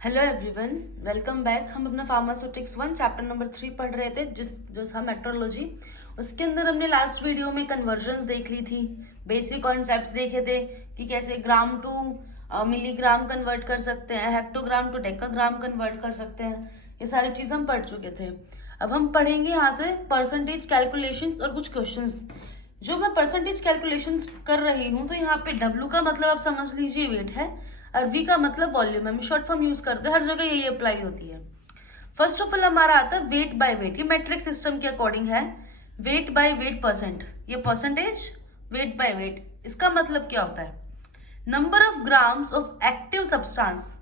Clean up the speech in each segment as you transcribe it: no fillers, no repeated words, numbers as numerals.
Hello everyone, welcome back. हम अपना pharmaceutics 1 chapter number 3 पढ़ रहे थे, जो था मेट्रोलॉजी। उसके अंदर हमने लास्ट वीडियो में कन्वर्जन्स देख ली थी, बेसिक कॉन्सेप्ट्स देखे थे कि कैसे ग्राम टू मिलीग्राम कन्वर्ट कर सकते हैं, हेक्टोग्राम टू डेकाग्राम कन्वर्ट कर सकते हैं। ये सारी चीज़ हम पढ़ चुके थे। अब हम पढ़ेंगे यहाँ से परसेंटेज कैलकुलेशंस और कुछ क्वेश्चंस। जो मैं परसेंटेज कैलकुलेशंस कर रही हूँ, तो यहाँ पे डब्ल्यू का मतलब आप समझ लीजिए वेट है, और वी का मतलब वॉल्यूम है। हम शॉर्ट फॉर्म यूज करते हैं, हर जगह यही अप्लाई होती है। फर्स्ट ऑफ ऑल हमारा आता है वेट बाय वेट। ये मैट्रिक सिस्टम के अकॉर्डिंग है, वेट बाय वेट परसेंट। ये परसेंटेज वेट बाय वेट, इसका मतलब क्या होता है? Number of grams of active substance,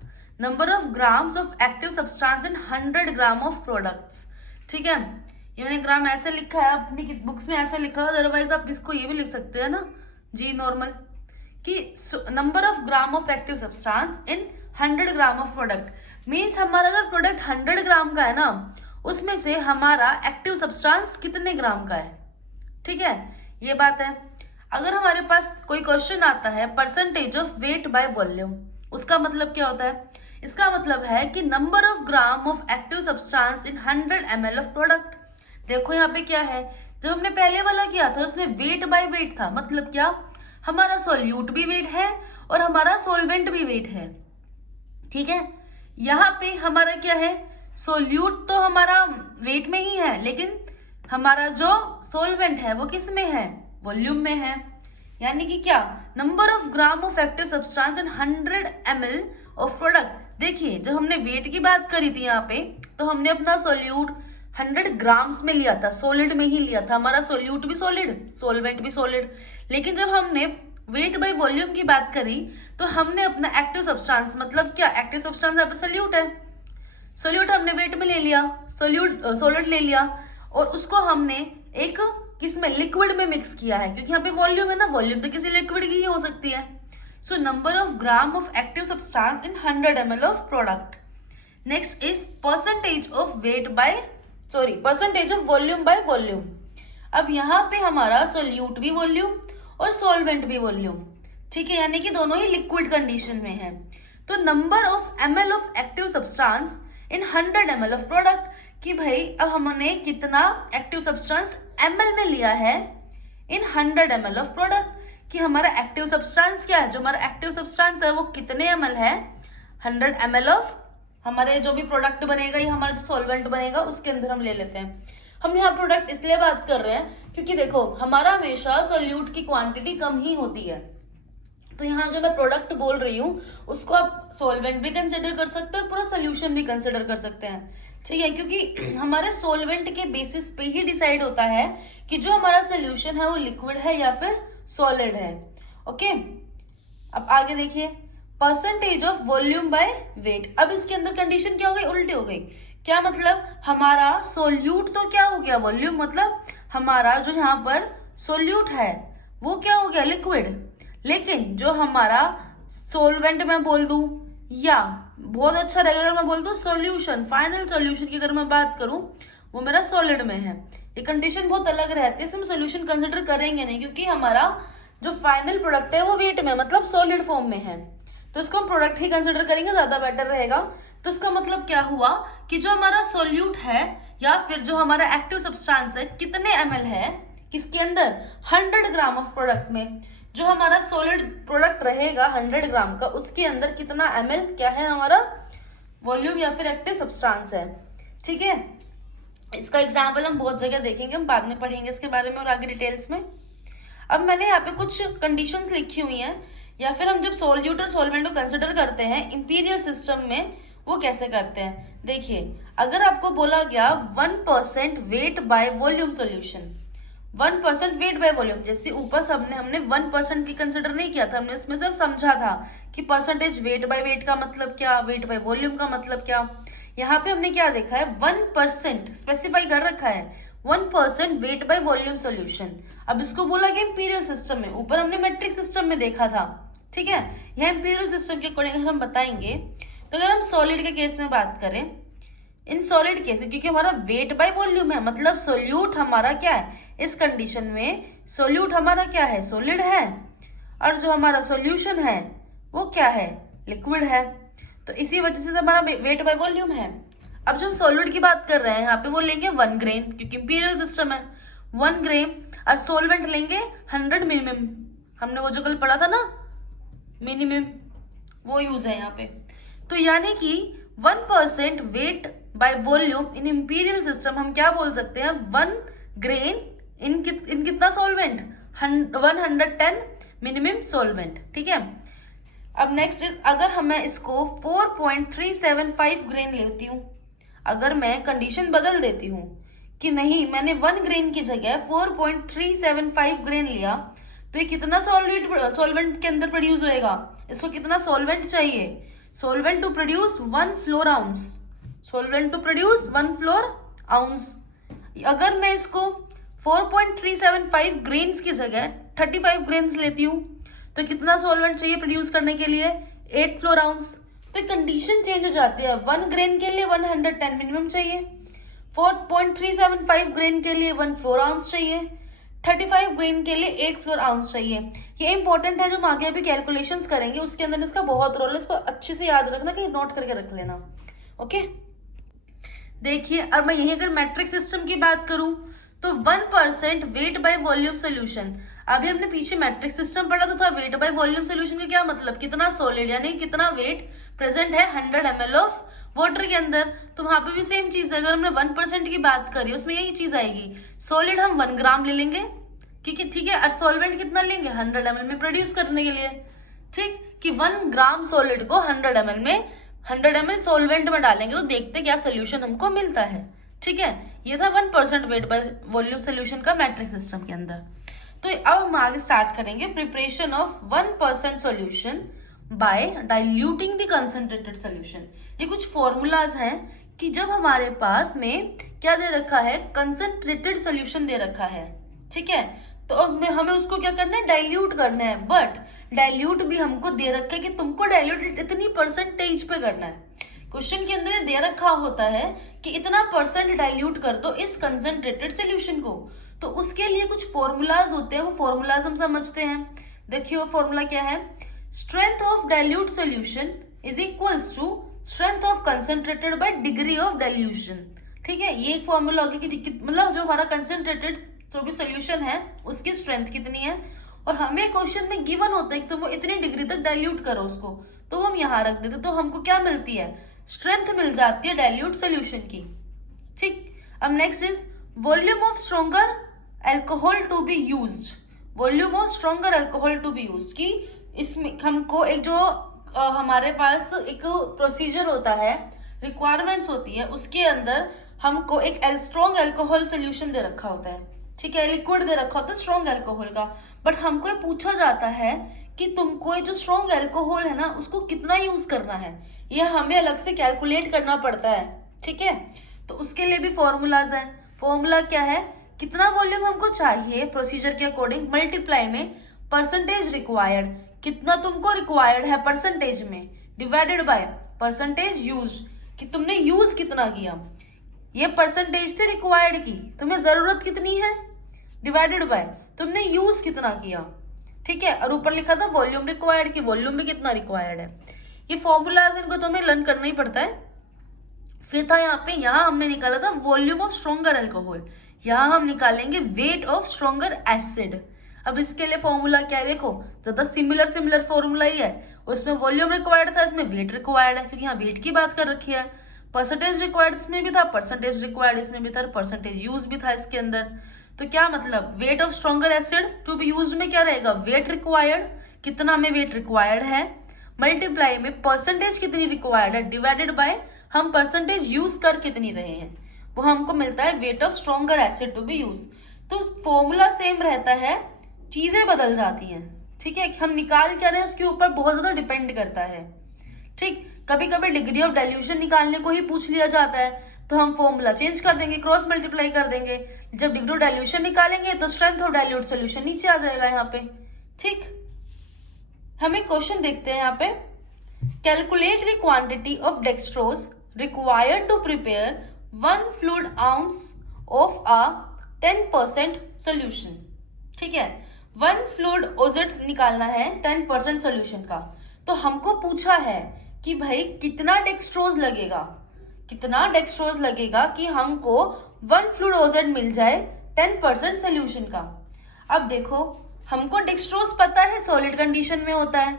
number of grams of active substance in 100 gram of products. ठीक है, ये मैंने ग्राम ऐसे लिखा है, अपनी बुक्स में ऐसा लिखा है, अदरवाइज आप इसको ये भी लिख सकते हैं ना जी नॉर्मल, कि number of gram of active substance in 100 gram of product. Means हमारा अगर प्रोडक्ट 100 ग्राम का है ना, उसमें से हमारा एक्टिव सब्सटेंस कितने ग्राम का है। ठीक है, ये बात है। अगर हमारे पास कोई क्वेश्चन आता है percentage of weight by volume, उसका मतलब क्या होता है? इसका मतलब है कि number of gram of active substance in 100 ml of product. देखो यहाँ पे क्या है, जब हमने पहले वाला किया था उसमें वेट बाय वेट था। मतलब क्या, हमारा सोल्यूट भी वेट है और हमारा सोलवेंट भी वेट है। ठीक है, यहाँ पे हमारा क्या है, सोल्यूट तो हमारा वेट में ही है, लेकिन हमारा जो सोलवेंट है वो किस में है, वॉल्यूम में है। यानी कि क्या, number of gram of active substance in 100 ml of product. देखिए, जब हमने वेट की बात करी थी यहाँ पे, तो हमने अपना सोल्यूट 100 ग्राम्स में लिया था, सॉलिड में ही लिया था। हमारा सोल्यूट भी सॉलिड, सोलवेंट भी सॉलिड। लेकिन जब हमने वेट बाय वॉल्यूम की बात करी, तो हमने अपना एक्टिव सब्सटेंस, मतलब क्या, एक्टिव सब्सटेंस यहाँ पे सोल्यूट है, सोल्यूट हमने वेट में ले लिया, सॉलिड ले लिया, और उसको हमने एक किसमें, लिक्विड में मिक्स किया है, क्योंकि यहाँ पे वॉल्यूम है ना, वॉल्यूम तो किसी लिक्विड की ही हो सकती है। So number of gram of active substance in 100 ml of product. Next is percentage of weight by, sorry, percentage of volume by volume. अब यहाँ पे हमारा सोल्यूट भी वॉल्यूम और सॉल्वेंट भी वॉल्यूम। ठीक है, यानी कि दोनों ही लिक्विड कंडीशन में है। तो number of ml of active substance in 100 ml of product, कि भाई अब हमने कितना एक्टिव सब्सटेंस ml में लिया है इन 100 ml ऑफ प्रोडक्ट, कि हमारा एक्टिव सब्सटेंस क्या है, जो हमारा एक्टिव सब्सटेंस है वो कितने ml है, 100 ml ऑफ हमारे जो भी प्रोडक्ट बनेगा या हमारा जो सॉल्वेंट बनेगा उसके अंदर हम ले लेते हैं। हम यहाँ प्रोडक्ट इसलिए बात कर रहे हैं क्योंकि देखो, हमारा हमेशा सोल्यूट की क्वांटिटी कम ही होती है। तो यहाँ जो मैं प्रोडक्ट बोल रही हूँ, उसको आप सॉल्वेंट भी कंसिडर कर सकते हैं और पूरा सोल्यूशन भी कंसिडर कर सकते हैं। ठीक है, क्योंकि हमारे सॉल्वेंट के बेसिस पे ही डिसाइड होता है कि जो हमारा सोल्यूशन है वो लिक्विड है या फिर सॉलिड है। ओके, अब आगे देखिए, percentage of volume by weight. अब इसके अंदर कंडीशन क्या हो गई, उल्टी हो गई। क्या मतलब, हमारा सोल्यूट तो क्या हो गया, वॉल्यूम, मतलब हमारा जो यहाँ पर सोल्यूट है वो क्या हो गया, लिक्विड। लेकिन जो हमारा सोलवेंट मैं बोल दूं, या बहुत अच्छा रहेगा अगर मैं बोल दूं सॉल्यूशन, फाइनल सॉल्यूशन की अगर मैं बात करूं, वो मेरा सॉलिड में है। ये कंडीशन बहुत अलग रहती है, इसमें सॉल्यूशन कंसिडर करेंगे नहीं, क्योंकि हमारा जो फाइनल प्रोडक्ट है वो वेट में, मतलब सॉलिड फॉर्म में है। तो इसको हम प्रोडक्ट ही कंसिडर करेंगे, ज्यादा बेटर रहेगा। तो इसका मतलब क्या हुआ कि जो हमारा सोल्यूट है या फिर जो हमारा एक्टिव सब्सटेंस है, कितने ml है किसके अंदर, 100 ग्राम ऑफ प्रोडक्ट में। जो हमारा सॉलिड प्रोडक्ट रहेगा 100 ग्राम का, उसके अंदर कितना ml क्या है, हमारा वॉल्यूम या फिर एक्टिव सब्सटेंस है। ठीक है, इसका एग्जाम्पल हम बहुत जगह देखेंगे, हम बाद में पढ़ेंगे इसके बारे में और आगे डिटेल्स में। अब मैंने यहाँ पे कुछ कंडीशंस लिखी हुई हैं, या फिर हम जब सोल्यूट और सॉल्वेंट को कंसिडर करते हैं इंपीरियल सिस्टम में, वो कैसे करते हैं। देखिए, अगर आपको बोला गया 1% weight by volume solution, 1% weight by volume, जैसे ऊपर सबने हमने 1% की कंसिडर नहीं किया था, हमने इसमें सिर्फ समझा था कि परसेंटेज वेट बाय वेट का मतलब क्या, वेट बाय वॉल्यूम का मतलब क्या। यहाँ पे हमने क्या देखा है, 1% स्पेसिफाई कर रखा है, 1% वेट बाय वॉल्यूम सोल्यूशन। अब इसको बोला गया इंपीरियल सिस्टम में, ऊपर हमने मैट्रिक सिस्टम में देखा था। ठीक है, यह इंपीरियल सिस्टम के अकॉर्डिंग अगर हम बताएंगे, तो अगर हम सॉलिड के केस में बात करें, इन सॉलिड केस, क्योंकि हमारा वेट बाय वॉल्यूम है, मतलब सोल्यूट हमारा क्या है, इस कंडीशन में सोल्यूट हमारा क्या है, सॉलिड है, और जो हमारा सॉल्यूशन है वो क्या है, लिक्विड है। तो इसी वजह से हमारा वेट बाय वॉल्यूम है। अब जब हम सॉलिड की बात कर रहे हैं यहाँ पे वो लेंगे 1 ग्रेन, क्योंकि इंपीरियल सिस्टम है 1 ग्रेन, और सोलवेंट लेंगे 100 मिनिमम। हमने वो जो कल पढ़ा था ना मिनिमम, वो यूज है यहाँ पे। तो यानी कि 1% weight by volume in imperial system हम क्या बोल सकते हैं, 1 ग्रेन इन कितना सॉल्वेंट, 110 मिनिमम सॉल्वेंट। ठीक है। अब नेक्स्ट इज, अगर हमें इसको 4.375 ग्रेन लेती हूँ, अगर मैं कंडीशन बदल देती हूँ कि नहीं मैंने 1 ग्रेन की जगह 4.375 ग्रेन लिया, तो ये कितना सॉल्वेंट के अंदर प्रोड्यूस होएगा, इसको कितना सॉल्वेंट चाहिए, solvent to produce 1 fluid ounce, solvent to produce 1 fluid ounce. अगर मैं इसको 4.375 ग्रेन्स की जगह 35 ग्रेन्स लेती हूँ, तो कितना सॉल्वेंट चाहिए प्रोड्यूस करने के लिए, 8 फ्लोर आउंस। तो कंडीशन चेंज हो जाती है, 1 ग्रेन के लिए 110 मिनिमम चाहिए, 4.375 ग्रेन के लिए 1 फ्लोर आउंस चाहिए, 35 ग्रेन के लिए 8 फ्लोर आउंस चाहिए। ये इंपॉर्टेंट है, जो हम आगे अभी कैलकुलेशंस करेंगे उसके अंदर इसका बहुत रोल है, इसको अच्छे से याद रखना, कि नोट करके रख लेना। ओके, देखिए अब मैं यही अगर मैट्रिक सिस्टम की बात करूं तो 1% वेट बाय वॉल्यूम सोल्यूशन। अभी हमने पीछे मैट्रिक सिस्टम पढ़ा था वेट बाय वॉल्यूम सोल्यूशन का क्या मतलब, कितना सॉलिड यानी कितना वेट प्रेजेंट है 100 ml ऑफ वाटर के अंदर। तो वहां पे भी सेम चीज है, अगर हमने 1% की बात करी उसमें यही चीज आएगी, सॉलिड हम 1 ग्राम ले लेंगे, क्योंकि ठीक है, और सॉल्वेंट कितना लेंगे 100 ml में प्रोड्यूस करने के लिए। ठीक, कि 1 ग्राम सॉलिड को 100 ml में 100 ml सॉल्वेंट में डालेंगे तो देखते क्या सोल्यूशन हमको मिलता है। ठीक है, ये था 1% वेट बाय वॉल्यूम सोल्यूशन का मैट्रिक सिस्टम के अंदर। तो अब हम आगे स्टार्ट करेंगे preparation of 1% solution bye diluting the concentrated solution. ये कुछ फॉर्मूलाज हैं कि जब हमारे पास में क्या दे रखा है, कंसंट्रेटेड सोल्यूशन दे रखा है। ठीक है, तो अब हमें उसको क्या करना है, डाइल्यूट करना है। बट डाइल्यूट भी हमको दे रखा है कि तुमको डाइल्यूट इतनी परसेंटेज पे करना है। क्वेश्चन के अंदर दे रखा होता है कि इतना परसेंट डाइल्यूट कर दो इस कंसंट्रेटेड सोल्यूशन को। तो उसके लिए कुछ फॉर्मूलाज होते हैं, वो फॉर्मूलाज हम समझते हैं। देखिए वो फॉर्मूला क्या है, strength of dilute solution is equals to strength of concentrated by degree of dilution. ठीक है, ये एक फॉर्मूला होगा कि मतलब जो हमारा कंसंट्रेटेड जो भी सोल्यूशन है उसकी स्ट्रेंथ कितनी है, और हमें क्वेश्चन में गिवन होता है कि तुम इतनी डिग्री तक डाइल्यूट करो उसको, तो हम यहाँ रख देते, तो हमको क्या मिलती है, स्ट्रेंथ मिल जाती है डाइल्यूट सोल्यूशन की। ठीक, अब next is volume of stronger alcohol to be used, volume of stronger alcohol to be used, कि इसमें हमको एक जो हमारे पास एक प्रोसीजर होता है, रिक्वायरमेंट्स होती है, उसके अंदर हमको एक स्ट्रॉन्ग अल्कोहल सोल्यूशन दे रखा होता है। ठीक है, लिक्विड दे रखा होता है स्ट्रॉन्ग अल्कोहल का, बट हमको ये पूछा जाता है कि तुमको ये जो स्ट्रॉन्ग अल्कोहल है ना उसको कितना यूज करना है, ये हमें अलग से कैलकुलेट करना पड़ता है। ठीक है, तो उसके लिए भी फॉर्मूलाज है। फॉर्मूला क्या है, कितना वॉल्यूम हमको चाहिए प्रोसीजर के अकॉर्डिंग, मल्टीप्लाई में परसेंटेज रिक्वायर्ड, कितना तुमको रिक्वायर्ड है परसेंटेज में, डिवाइडेड बाय परसेंटेज यूज्ड, कि तुमने यूज कितना किया, ये परसेंटेज थी रिक्वायर्ड की, तुम्हें जरूरत कितनी है, डिवाइडेड बाय तुमने यूज कितना किया। ठीक है, और ऊपर लिखा था वॉल्यूम रिक्वायर्ड की, वॉल्यूम भी कितना रिक्वायर्ड है। ये फॉर्मूलाज इनको तुम्हें लर्न करना ही पड़ता है। फिर था यहाँ पे, यहाँ हमने निकाला था वॉल्यूम ऑफ स्ट्रॉन्गर अल्कोहल, यहाँ हम निकालेंगे वेट ऑफ स्ट्रॉन्गर एसिड। अब इसके लिए फॉर्मूला क्या है, देखो ज्यादा सिमिलर फॉर्मूला ही है, उसमें वॉल्यूम रिक्वायर्ड था, इसमें वेट रिक्वायर्ड है, क्योंकि यहाँ वेट की बात कर रखी है। परसेंटेज रिक्वायर्ड इसमें भी था, परसेंटेज रिक्वायर्ड इसमें भी था, परसेंटेज यूज भी था इसके अंदर। तो क्या मतलब, weight of stronger acid to be used में क्या रहेगा, वेट रिक्वायर्ड, कितना हमें वेट रिक्वायर्ड है, मल्टीप्लाई में परसेंटेज कितनी रिक्वायर्ड है, डिवाइडेड बाय हम परसेंटेज यूज कर कितनी रहे हैं, वो हमको मिलता है weight of stronger acid to be use. तो फॉर्मूला सेम रहता है, चीजें बदल जाती हैं। ठीक है, हम निकाल क्या रहे हैं उसके ऊपर बहुत ज्यादा डिपेंड करता है। ठीक, कभी कभी डिग्री ऑफ डाइल्यूशन निकालने को ही पूछ लिया जाता है, तो हम फॉर्मूला चेंज कर देंगे, क्रॉस मल्टीप्लाई कर देंगे। जब डिग्री ऑफ डाइल्यूशन निकालेंगे तो स्ट्रेंथ ऑफ डाइल्यूट सोल्यूशन नीचे आ जाएगा यहाँ पे। ठीक, हमें क्वेश्चन देखते हैं यहाँ पे, calculate the quantity of dextrose required to prepare 1 fluid ounce of a 10% solution. ठीक है, 1 फ्लूइड ओजेट निकालना है 10% सोल्यूशन का। तो हमको पूछा है कि कि भाई कितना डेक्सट्रोज लगेगा कि हमको 1 फ्लूइड ओजेड मिल जाए 10% सोल्यूशन का। अब देखो हमको डेक्सट्रोज पता है सॉलिड कंडीशन में होता है,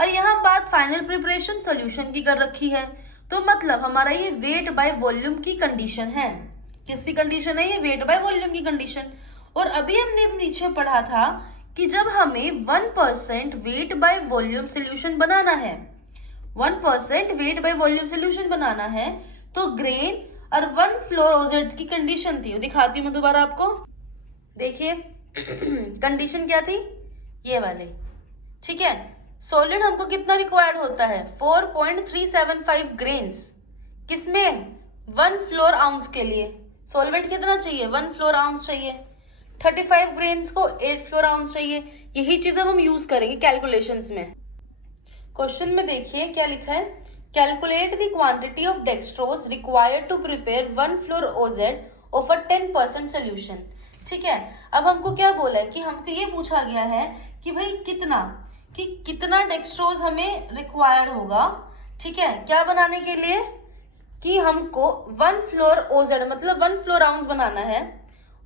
और यहाँ बात फाइनल प्रिपरेशन सॉल्यूशन की कर रखी है, तो मतलब हमारा ये वेट बाय वॉल्यूम की कंडीशन है। किसकी कंडीशन है ये? वेट बाय वॉल्यूम की कंडीशन। और अभी हमने नीचे पढ़ा था कि जब हमें 1% वेट बाय वॉल्यूम सोल्यूशन बनाना है, 1% वेट बाय वॉल्यूम सोल्यूशन बनाना है, तो ग्रेन और 1 फ्लोर ओजेड की कंडीशन थी। दिखाती हूँ मैं दोबारा आपको, देखिए कंडीशन क्या थी, ये वाले, ठीक है। सॉलिड हमको कितना रिक्वायर्ड होता है? 4.375 ग्रेन्स, किसमें? 1 फ्लोर आउंस के लिए। सॉल्वेंट कितना चाहिए? 1 फ्लोर आउंस चाहिए। 35 ग्रेन्स को 8 फ्लोर आउंस चाहिए। यही चीज हम यूज करेंगे कैलकुलेशंस में। क्वेश्चन में देखिए क्या लिखा है, calculate the quantity of dextrose required to prepare 1 floor OZ of a 10% solution. ठीक है, अब हमको क्या बोला है कि हमको ये पूछा गया है कि भाई कितना डेक्सट्रोज हमें रिक्वायर्ड होगा, ठीक है, क्या बनाने के लिए? कि हमको 1 फ्लोर ओजेड मतलब 1 फ्लोर आउंस बनाना है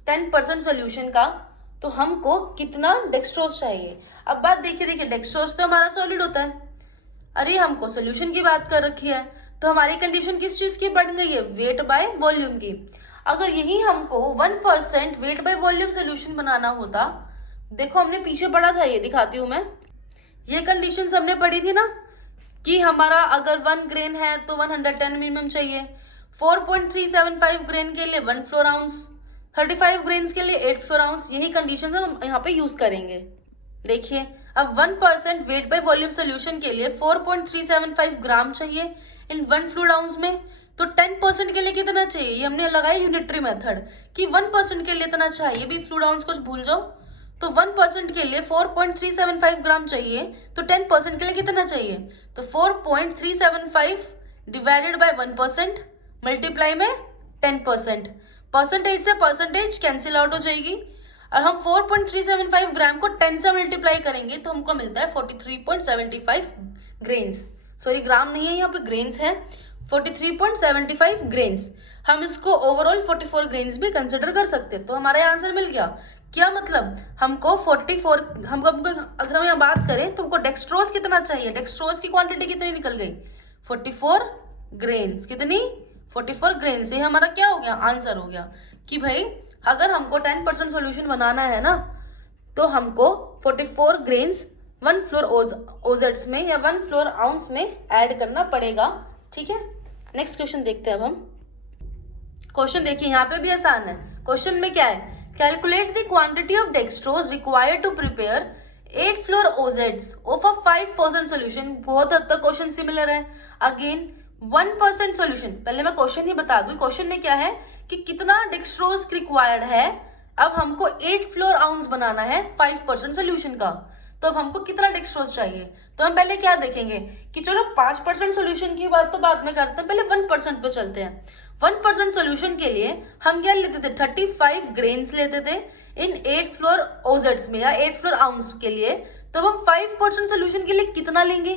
10% सोल्यूशन का, तो हमको कितना डेक्सट्रोज चाहिए। अब बात देखिए डेक्सट्रोज तो हमारा सॉलिड होता है, अरे हमको सोल्यूशन की बात कर रखी है, तो हमारी कंडीशन किस चीज की बढ़ गई है? वेट बाय वॉल्यूम की। अगर यही हमको 1% वेट बाय वॉल्यूम सोल्यूशन बनाना होता, देखो हमने पीछे पढ़ा था, ये दिखाती हूँ मैं, ये कंडीशंस हमने पढ़ी थी ना कि हमारा अगर 1 ग्रेन है तो 110 मिनिमम चाहिए, 4.375 ग्रेन के लिए 1 फ्लोर आउंस, 35 ग्रेन्स के लिए 8 फ्लोर आउंस। यही कंडीशन हम यहाँ पे यूज करेंगे। देखिए अब 1% वेट बाय वॉल्यूम सोल्यूशन के लिए 4.375 ग्राम चाहिए इन 1 फ्लूइड आउंस में, तो 10% के लिए कितना चाहिए? ये हमने लगाई यूनिटरी मेथड कि 1% के लिए इतना चाहिए, भी फ्लूइड आउंस कुछ भूल जाओ, तो 1% के लिए 4.375 ग्राम चाहिए, तो 10% के लिए कितना चाहिए? तो 4.375 डिवाइडेड बाय 1% मल्टीप्लाई में 10%, परसेंटेज से परसेंटेज कैंसिल आउट हो जाएगी, और हम 4.375 ग्राम को 10 से मल्टीप्लाई करेंगे तो हमको मिलता है 43.75 ग्रेन्स। सॉरी ग्राम नहीं है यहाँ पे, ग्रेन्स है, 43.75 ग्रेन्स। हम इसको ओवरऑल 44 ग्रेन्स भी कंसिडर कर सकते हैं, तो हमारा आंसर मिल गया। क्या मतलब? हमको 44, हमको अगर हम यहाँ बात करें तो हमको डेक्सट्रोज कितना चाहिए, डेक्सट्रोज की क्वांटिटी कितनी निकल गई? 44 ग्रेन्स। कितनी? 44 ग्रेन्स। ये हमारा क्या हो गया? आंसर हो गया कि भाई अगर हमको 10% सोल्यूशन बनाना है ना, तो हमको 44 ग्रेन्स 1 फ्लोर ओजेड्स में या 1 फ्लोर आउंस में ऐड करना पड़ेगा। ठीक है, नेक्स्ट क्वेश्चन देखते हैं अब हम। क्वेश्चन देखिए यहाँ पे भी आसान है। क्वेश्चन में क्या है? Calculate the quantity of dextrose required to prepare 8 fl ओजेड्स ऑफ अ 5% सोल्यूशन। बहुत हद तक क्वेश्चन सिमिलर है। अगेन 1% सोल्यूशन, पहले मैं क्वेश्चन ही बता दूं, क्वेश्चन में क्या है कि कितना डेक्सट्रोज रिक्वायर्ड है। अब हमको 8 फ्लोर आउंस बनाना है 5% सोल्यूशन का, तो अब हमको कितना डेक्सट्रोज चाहिए? तो हम पहले क्या देखेंगे कि चलो 5% सोल्यूशन की बात तो बाद में करते हैं, पहले 1% पे चलते हैं। 1% सोल्यूशन के लिए हम क्या लेते थे? 35 ग्रेन्स लेते थे इन 8 फ्लोर ओजेड्स में या 8 फ्लोर आउंस के लिए। तो हम 5% सोल्यूशन के लिए कितना लेंगे?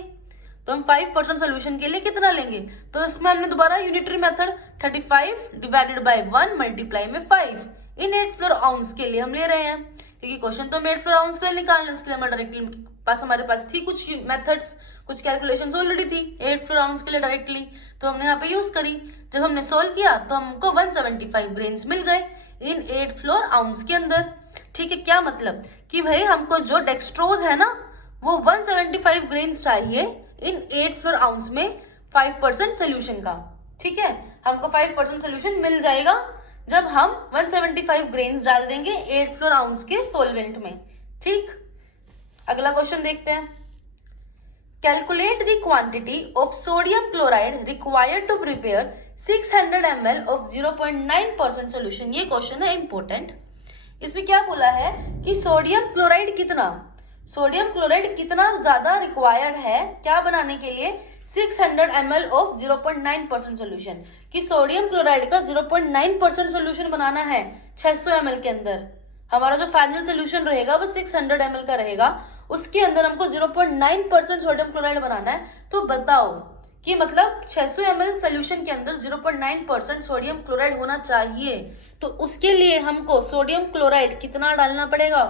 तो हम 5% सोल्यूशन के लिए कितना लेंगे? तो इसमें हमने दोबारा unitary method 35 divided by 1 multiply में 5 इन 8 फ्लोर आउंस के लिए हम ले रहे हैं, क्योंकि क्वेश्चन तो हम 8 फ्लोर आउंस के लिए निकालने, उसके लिए हम डायरेक्टली हमारे पास थी कुछ मेथड्स, कुछ कैलकुलेशंस ऑलरेडी थी 8 फ्लोर आउंस के लिए डायरेक्टली, तो हमने यहाँ पे यूज करी। जब हमने सोल्व किया तो हमको 175 ग्रेन्स मिल गए इन 8 फ्लोर आउंस के अंदर। ठीक है, क्या मतलब कि भाई हमको जो डेक्सट्रोज है ना वो 175 ग्रेन्स चाहिए इन 8 फ्लोर आउंस में 5% सोल्यूशन का। ठीक है, हमको 5% सोल्यूशन मिल जाएगा जब हम 175 ग्रेन्स डाल देंगे 8 फ्लोर आउंस के सॉल्वेंट में। ठीक, अगला क्वेश्चन देखते हैं। Calculate the quantity of sodium chloride required to prepare 600 ml of 0.9% solution. ये क्वेश्चन है इंपॉर्टेंट। इसमें क्या बोला है कि सोडियम क्लोराइड कितना ज्यादा रिक्वायर्ड है क्या बनाने के लिए? 600 ml ऑफ 0.9% सोल्यूशन। कि सोडियम क्लोराइड का 0.9% सोल्यूशन बनाना है 600 ml के अंदर। हमारा जो फाइनल सोल्यूशन रहेगा वो 600 ml का रहेगा, उसके अंदर हमको 0.9% सोडियम क्लोराइड बनाना है। तो बताओ कि मतलब 600 ml सोल्यूशन के अंदर 0.9% सोडियम क्लोराइड होना चाहिए। तो उसके लिए हमको सोडियम क्लोराइड कितना डालना पड़ेगा,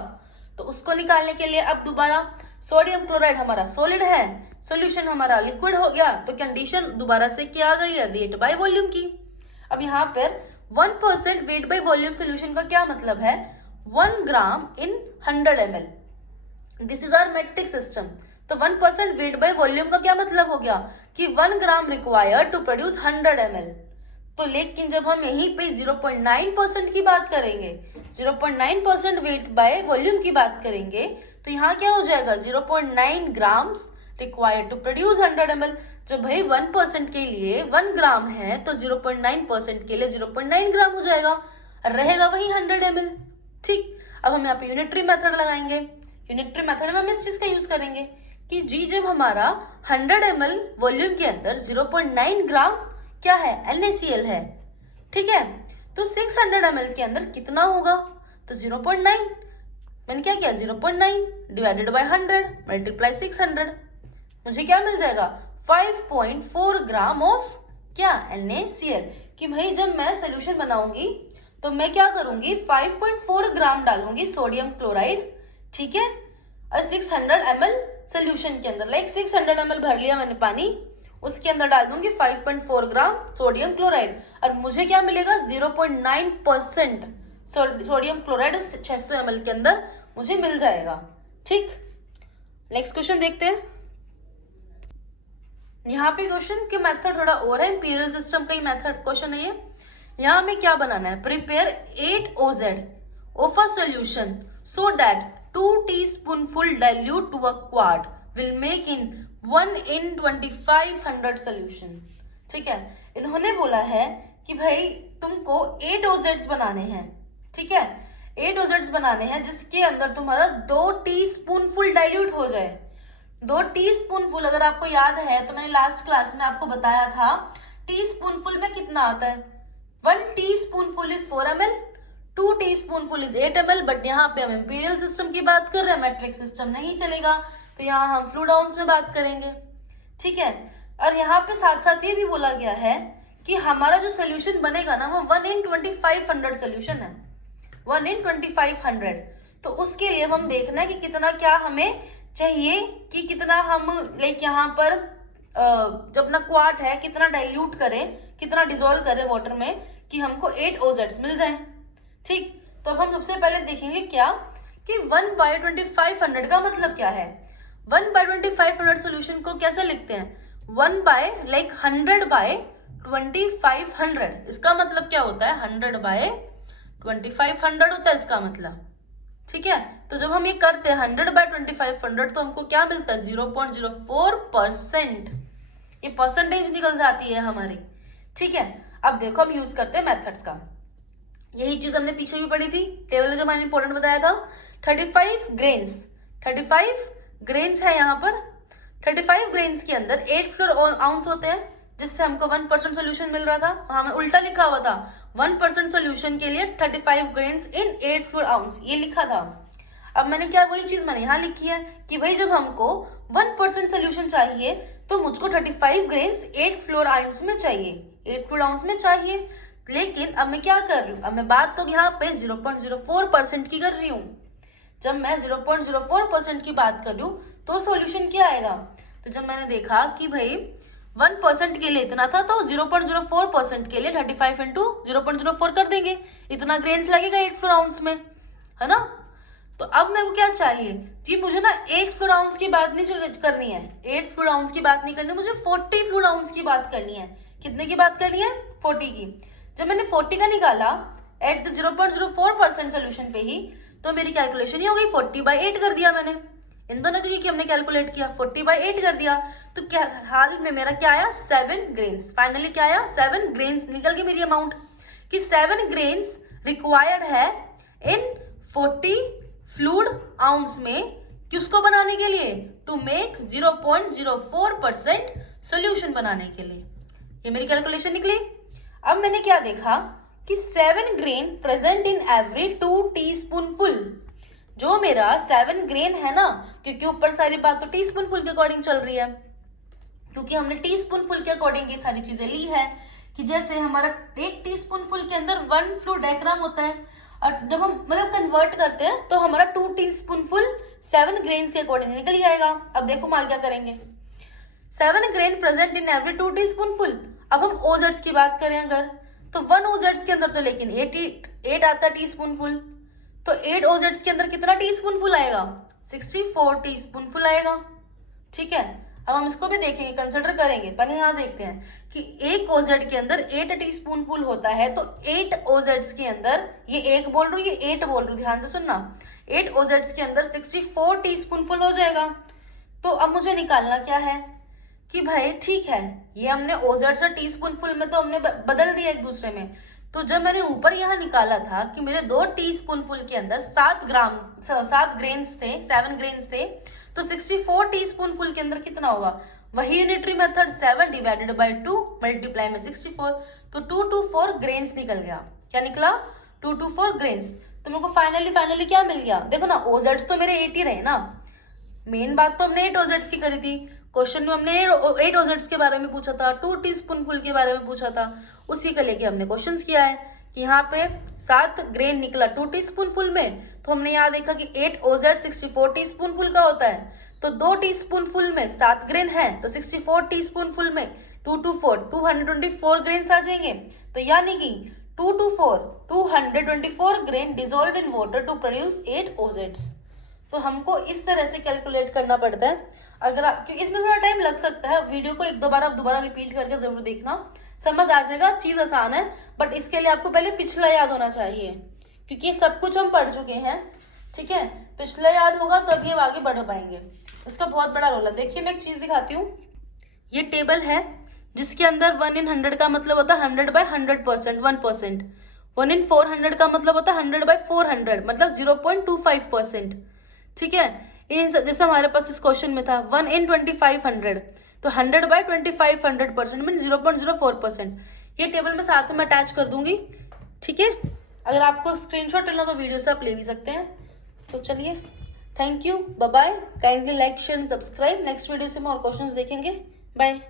तो उसको निकालने के लिए अब दोबारा सोडियम क्लोराइड हमारा सॉलिड है, सोल्यूशन हमारा लिक्विड हो गया, तो कंडीशन दोबारा से क्या आ गई है, वेट बाय वॉल्यूम की। अब यहाँ पर 1% वेट बाय वॉल्यूम सोल्यूशन का क्या मतलब है, 1 gram in 100 ml। This is our metric system. तो 1% वेट बाय वॉल्यूम का क्या मतलब हो गया कि 1 ग्राम रिक्वायर्ड टू प्रोड्यूस 100 ml। तो लेकिन जब हम यहीं पे 0.9% की बात करेंगे, 0.9% वेट बाय वॉल्यूम की बात करेंगे, तो यहाँ क्या हो जाएगा, 0.9 grams required to produce 100 ml। जब भाई 1% के लिए 1 ग्राम है तो 0.9% के लिए 0.9 ग्राम हो जाएगा, रहेगा वही 100 ml। ठीक, अब हम यहाँ पे यूनिटरी मेथड लगाएंगे। यूनिटरी मेथड में हम इस चीज का यूज करेंगे कि जी जब हमारा 100 ml वॉल्यूम के अंदर 0.9 ग्राम क्या है, NaCl है, ठीक है, तो 600 ml के अंदर कितना होगा, तो 0.9, मैंने क्या किया 0.9 डिवाइडेड बाय 100 मल्टीप्लाई 600, मुझे क्या मिल जाएगा 5.4 ग्राम ऑफ क्या, NaCl। कि भाई जब मैं सोल्यूशन बनाऊंगी तो मैं क्या करूंगी, 5.4 ग्राम डालूंगी सोडियम क्लोराइड, ठीक है, और 600 ml सोल्यूशन के अंदर, लाइक 600 ml भर लिया मैंने पानी, उसके अंदर डाल दूंगी 5.4 ग्राम सोडियम क्लोराइड, और मुझे क्या मिलेगा 0.9% सोडियम क्लोराइड उस 600 ml के अंदर मुझे मिल जाएगा। ठीक, नेक्स्ट क्वेश्चन देखते हैं। यहाँ पे क्वेश्चन के मेथड थोड़ा और है, इंपीरियल सिस्टम का ही मेथड क्वेश्चन है ये। यहाँ हमें क्या बनाना है, prepare 8 OZ of a solution so that 2 teaspoonful dilute to a quart will make in 1 in 2500 solution। ठीक है, इन्होंने बोला है कि भाई तुमको 8 OZs बनाने हैं, ठीक है, 8 OZs बनाने हैं जिसके अंदर तुम्हारा 2 टीस्पूनफुल डाइल्यूट हो जाए। 2 टीस्पूनफुल, अगर आपको याद है तो मैंने लास्ट क्लास में आपको बताया था टीस्पूनफुल में कितना आता है, 1 teaspoonful is 4 ml, 2 teaspoonful is 8 ml, but यहाँ पे हम इंपीरियल सिस्टम की बात कर रहे हैं, मैट्रिक सिस्टम नहीं चलेगा, तो यहाँ हम फ्लूइड आउंस में बात करेंगे। ठीक है, और यहाँ पे साथ साथ ये भी बोला गया है कि हमारा जो सोल्यूशन बनेगा ना वो 1 in 2500 सोल्यूशन है, 1 in 2500। तो उसके लिए हम देखना है कि कितना क्या हमें चाहिए, कि कितना हम लाइक यहाँ पर जब अपना क्वार्ट है कितना डाइल्यूट करें, कितना डिजोल्व करें वाटर में कि हमको 8 OZs मिल जाए। ठीक, तो हम सबसे पहले देखेंगे क्या कि 1/2500 का मतलब क्या है। 1/2500 सोल्यूशन को कैसे लिखते हैं, 100/2500, इसका मतलब क्या होता है 100/2500 होता है इसका मतलब। ठीक है, तो जब हम ये करते हैं 100/2500 तो हमको क्या मिलता है 0.04%, ये परसेंटेज निकल जाती है हमारी। ठीक है, अब देखो हम यूज करते हैं मेथड्स का, यही चीज हमने पीछे भी पढ़ी थी, टेबल में जो मैंने इंपॉर्टेंट बताया था। 35 ग्रेन्स है यहाँ पर, 35 ग्रेन्स के अंदर 8 फ्लोर आउंस होते हैं, जिससे हमको 1% सोल्यूशन मिल रहा था, वहां में उल्टा लिखा हुआ था 1% सोल्यूशन के लिए 35 ग्रेन्स इन 8 फ्लोर आउंस, ये लिखा था। अब मैंने क्या वही चीज मैंने यहाँ लिखी है कि भाई जब हमको 1% सोल्यूशन चाहिए तो मुझको 35 ग्रेन्स 8 फ्लोर आउंस में चाहिए, 8 फ्लोर आउंस में चाहिए। लेकिन अब मैं क्या कर रही हूँ, अब मैं बात तो यहाँ पे 0.04% की कर रही हूँ। जब मैं 0.04% की बात कर रही हूँ तो सॉल्यूशन क्या आएगा, तो जब मैंने देखा कि भाई 1% के लिए इतना था तो 0.04% के लिए 35 इंटू 0.04 कर देंगे, इतना ग्रेन्स लगेगा 8 फ्लोर आउंस में, है ना। तो अब मेरे को क्या चाहिए जी, मुझे ना 8 फ्लोर आउंस की बात नहीं करनी है, 8 फ्लोर आउंस की बात नहीं करनी, मुझे 40 फ्लोर आउंस की बात करनी है। कितने की बात करनी है, 40 की। जब मैंने 40 का निकाला एट द 0.04% सोल्यूशन पे ही, तो मेरी कैलकुलेशन ही हो गई 40/8 कर दिया मैंने, इन दोनों की हमने कैलकुलेट किया 40/8 कर दिया। तो क्या हाल में मेरा क्या आया 7 ग्रेन्स, फाइनली क्या आया 7 ग्रेन्स निकल गई मेरी अमाउंट, कि 7 ग्रेन्स रिक्वायर्ड है इन 40 फ्लूइड आउंस में, किसको बनाने के लिए, टू मेक 0.04% सोल्यूशन बनाने के लिए। ये मेरी कैलकुलेशन निकली। अब मैंने क्या देखा कि 7 ग्रेन प्रेजेंट इन एवरी 2 टीस्पूनफुल, जो मेरा 7 ग्रेन है ना, क्योंकि ऊपर सारी बात तो टीस्पूनफुल के अकॉर्डिंग चल रही है, क्योंकि हमने टीस्पून फुल के अकॉर्डिंग ये सारी चीजें ली है कि जैसे हमारा 1 टीस्पून फुल के अंदर 1 फ्लो डायग्राम होता है, और जब हम मतलब कन्वर्ट करते हैं तो हमारा 2 टीस्पून फुल 7 ग्रेन्स के अकॉर्डिंग निकल जाएगा। अब देखो हम आगे क्या करेंगे, 7 grain present in every 2 teaspoon full. अब हम ओजेड्स की बात करें अगर, तो 1 ओजेड्स के अंदर तो लेकिन 8 आता है टीस्पून फुल, तो 8 ओजेड्स के अंदर कितना टीस्पून फुल आएगा, 64 टीस्पून फुल आएगा। ठीक है, अब हम इसको भी देखेंगे, कंसिडर करेंगे। पहले यहाँ देखते हैं कि एक ओजेड के अंदर 8 टीस्पून फुल होता है, तो 8 ओजेड्स के अंदर, ये 1 बोल रही हूँ, ये 8 बोल रही हूँ, ध्यान से सुनना, 8 ओजेड्स के अंदर 64 टीस्पून फुल हो जाएगा। तो अब मुझे निकालना क्या है कि भाई ठीक है, ये हमने ओजेड्स और टीस्पून फुल में तो हमने बदल दिया एक दूसरे में, तो जब मैंने ऊपर यहाँ निकाला था कि मेरे 2 टीस्पून फुल के अंदर 7 ग्रेन्स थे, 7 ग्रेन्स थे, तो 64 टीस्पून फुल के अंदर कितना होगा, वही unitary method 7 divided by 2 multiply में 64, तो 224 ग्रेन्स निकल गया। क्या निकला, 224 ग्रेन्स। तो मेरे को फाइनली क्या मिल गया, देखो ना, ओजेड्स तो मेरे 8 ही रहे ना, मेन बात तो हमने 8 ओजेड्स की करी थी, क्वेश्चन में हमने 8 ओजेड्स के बारे में पूछा था, 2 टीस्पून फुल के बारे में पूछा था, उसी का लेके हमने क्वेश्चंस किया है कि यहाँ पे 7 ग्रेन निकला 2 टीस्पून फुल में, तो हमने यहाँ देखा कि 8 ओजेड 64 टीस्पून फुल का होता है, तो 2 टीस्पून फुल में 7 ग्रेन है, तो 64 टीस्पून फुल में 224 ग्रेन्स आ जाएंगे। तो यानी कि 224 grain dissolve in water to produce 8 ओजेड्स। तो हमको इस तरह से कैलकुलेट करना पड़ता है। अगर आप, क्योंकि इसमें थोड़ा टाइम लग सकता है, वीडियो को एक दो बार आप दोबारा रिपीट करके जरूर देखना, समझ आ जाएगा, चीज आसान है, बट इसके लिए आपको पहले पिछला याद होना चाहिए, क्योंकि ये सब कुछ हम पढ़ चुके हैं। ठीक है, पिछला याद होगा तभी हम आगे बढ़ पाएंगे, उसका बहुत बड़ा रोल है। देखिए मैं एक चीज दिखाती हूँ, ये टेबल है जिसके अंदर 1 in 100 का मतलब होता है 100 by 100%, 1%। 1 in 400 का मतलब होता है 100 by 400, मतलब 0.25%। ठीक है, जैसे हमारे पास इस क्वेश्चन में था 1 in 2500, तो 100 by 2500% मीन 0.04%। ये टेबल में साथ में अटैच कर दूंगी। ठीक है, अगर आपको स्क्रीनशॉट लेना तो वीडियो से आप ले भी सकते हैं। तो चलिए, thank you, bye bye, kindly like share subscribe. Next video से हम और क्वेश्चंस देखेंगे। बाय।